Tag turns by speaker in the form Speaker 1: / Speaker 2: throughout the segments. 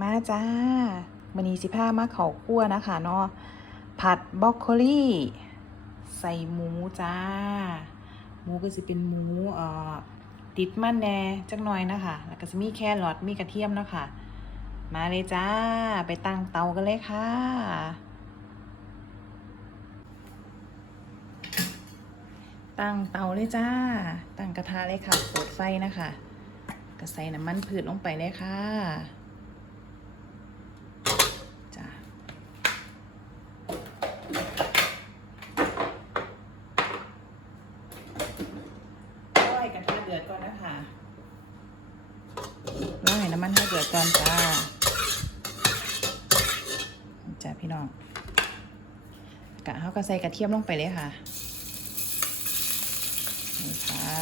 Speaker 1: มาจ้ามันนี้สิผ้ามาเขาคั่วนะคะเนาะผัดบรอกโคลี่ใส่หมูจ้า หมูก็สิเป็นหมูเอ่อติดมันแน่จักหน่อยนะคะ แล้วก็จะมีแครอทมีกระเทียมเนาะคะมาเลยจ้า ไปตั้งเตากันเลยค่ะตั้งเตาเลยจ้า ตั้งกระทะเลยค่ะเปิดไฟนะคะ ก็ใส่น้ำมันพืชลงไปเลยค่ะจ้าร้อยกระทะเดือดก่อนนะคะร้อยน้ำมันให้เดือดก่อนจ้าจ้าพี่น้องกะเขาก็ใส่กระเทียมลงไปเลยค่ะนี่ค่ะ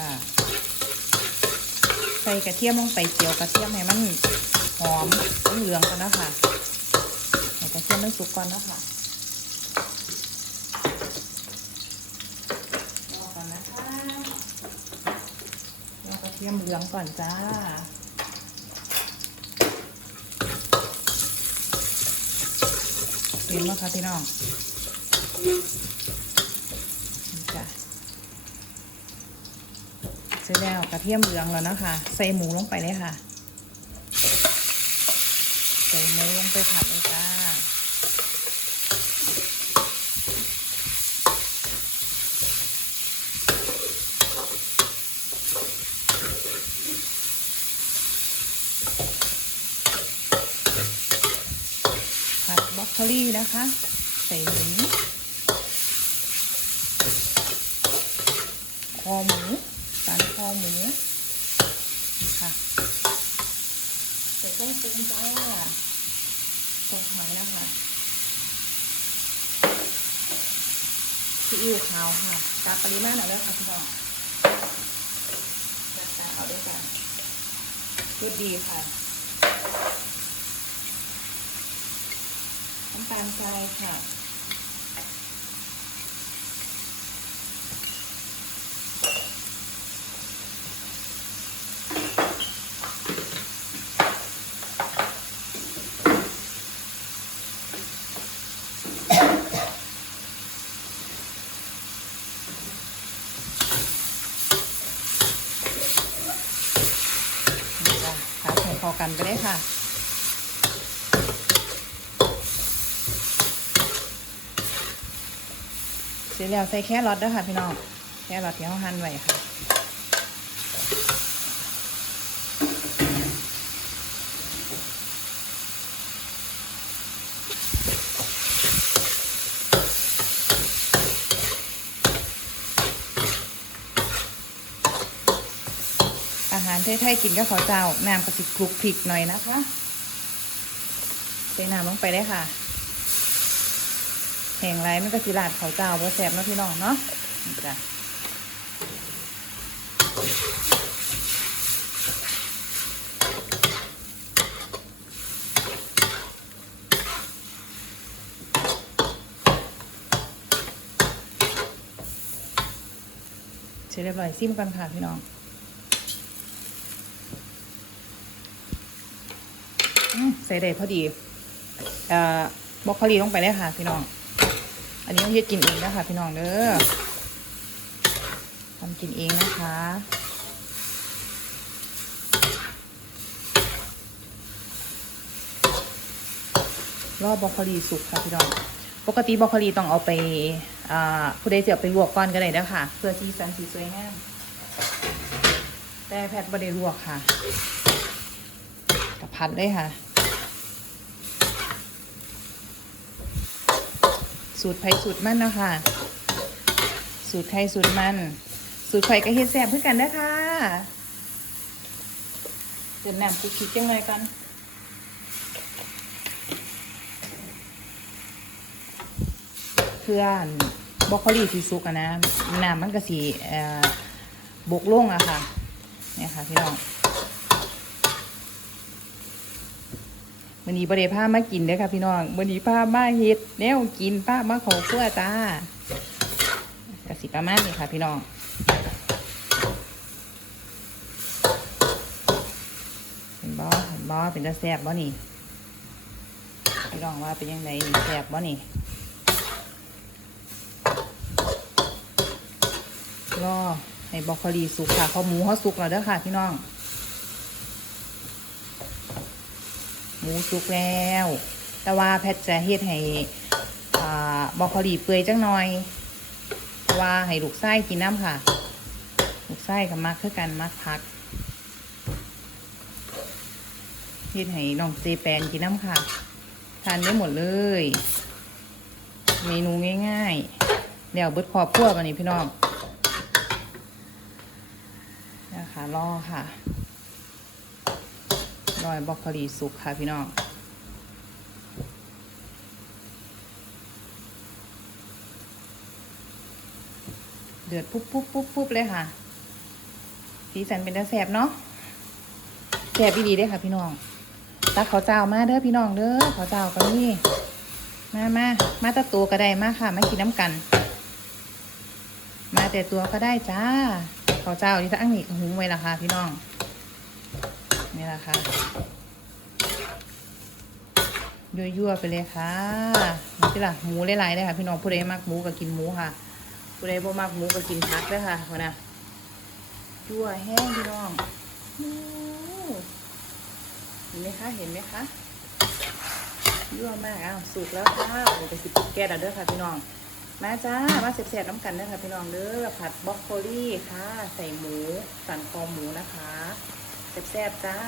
Speaker 1: ใส่กระเทียมลงไปเจียวกระเทียมให้มันหอมเหลืองก่อนนะคะให้กระเทียมมันสุกก่อนนะคะรอก่อนนะคะรอกระเทียมเหลืองก่อนจ้า เห็นไหมคะพี่น้องจ้ะเสร็จแล้วกระเทียมเหลืองแล้วนะคะ ใส่หมูลงไปเลยค่ะ ใส่หมูลงไปผัดเลยจ้า ผัดบรอกโคลีนะคะ ใส่หมูคอหมูสันคอหมูค่ะใส่เครื่องปรุงจ้าใส่หอยนะคะซีอิ๊วขาวค่ะตามปริมาณเอาเลยค่ะพี่น้องจัดการเอาด้วยกันรสดีค่ะ น้ำ ตาลทรายค่ะ พอกันไปเลยค่ะ เสร็จแล้วใส่แค่รอทด้วยค่ะพี่น้อง แค่รอทที่เขาหั่นไว้ค่ะ อาหารไทยๆกินกับข้าวเจ้าน้ำกระสิคลุกพริกหน่อยนะคะใส่น้ำลงไปเลยค่ะ แห้งไรมันก็สิลาดเขาเจ้าบ่แซ่บเนาะพี่น้องเนาะนี่จ้ะเสร็จเรียบร้อยซิมกันค่ะพี่น้องอใส่ได้พอดีเอ่อบรอกโคลีลงไปเลยค่ะพี่น้อง อันนี้ต้องเฮ็ดกินเองนะคะพี่น้องเด้อทำกินเองนะคะรอบบรอกโคลีสุกค่ะพี่น้อง ปกติบรอกโคลีต้องเอาไปผู้ใดจะเอาไปลวกก่อนก็ได้เด้อค่ะเพื่อสีสันสีสวยงามแต่แพทย์บ่ได้ลวกค่ะกับพัดเลยค่ะ สูตรไผ่สูตรมันเนาะคะสูตรไทยสูตรมัน สูตรไข่กับเฮ็ดแซ่บเพื่อกันนะคะเดี๋ยวน้ำคุกคิดจังเลยกันเพื่อนบรอกโคลีที่สุกอะนะน้ำมันก็สีบกลงอะค่ะเนี่ยค่ะพี่น้อง วันนี้บริผ้ามากินเด้อค่ะพี่น้องวันนี้ผ้ามาเฮ็ดแนวกินป้ามาขอขั้วจ้ากระสิประมาณนี้ค่ะพี่น้องเห็นบ่เห็นบ่เป็นตาแซบบ่นี่พี่น้องว่าเป็นยังไงแซบบ่นี่รอให้บรอกโคลีสุกค่ะเพอหมูเขาสุกแล้วเด้อค่ะพี่น้อง หมูสุกแล้ว แต่ว่าแพทจะเฮ็ดให้บอกโคลีเปื่อยจังหน่อยเพราะว่าให้ลูกไส้กินน้ำค่ะ ลูกไส้กับมักคือกันมักพักเฮ็ดให้น้องเจแปนกินน้ำค่ะ ทานได้หมดเลย เมนูง่ายๆเดี๋ยวเบิดขอบพัวกันนี่พี่น้องนะคะรอค่ะ รอยบรอกโคลีสุกค่ะพี่น้องเดือดปุ๊บปุ๊บปุ๊บปุ๊บเลยค่ะสีสันเป็นตาแสบเนาะแสบดีๆได้ค่ะพี่น้องตักข้าวเจ้ามาเด้อพี่น้องเด้อข้าวเจ้าก็นี่มามามาตะตัวก็ได้มาค่ะมากินน้ำกัน มาแต่ตัวก็ได้จ้าข้าวเจ้าที่ตั้งนี่หุงไว้ละค่ะพี่น้อง นี่แหละค่ะยั่วๆไปเลยค่ะนี่ล่ะหมูหลายๆเลยค่ะ พี่น้องผู้ใดมักหมูก็กินหมูค่ะ ผู้ใดบ่มักหมูก็กินพักเลยค่ะคนน่ะยั่วแห้งพี่น้องเห็นไหมคะเห็นไหมคะยั่วมากอ้าวสุกแล้วค่ะโอ้ไปสิบแก้วเด้อค่ะพี่น้อง มาจ้ามาเสียบๆน้ำกันเด้อค่ะพี่น้องเด้อผัดบรอกโคลี่ค่ะ ใส่หมู สั่นคอหมูนะคะ แซ่บๆจ้า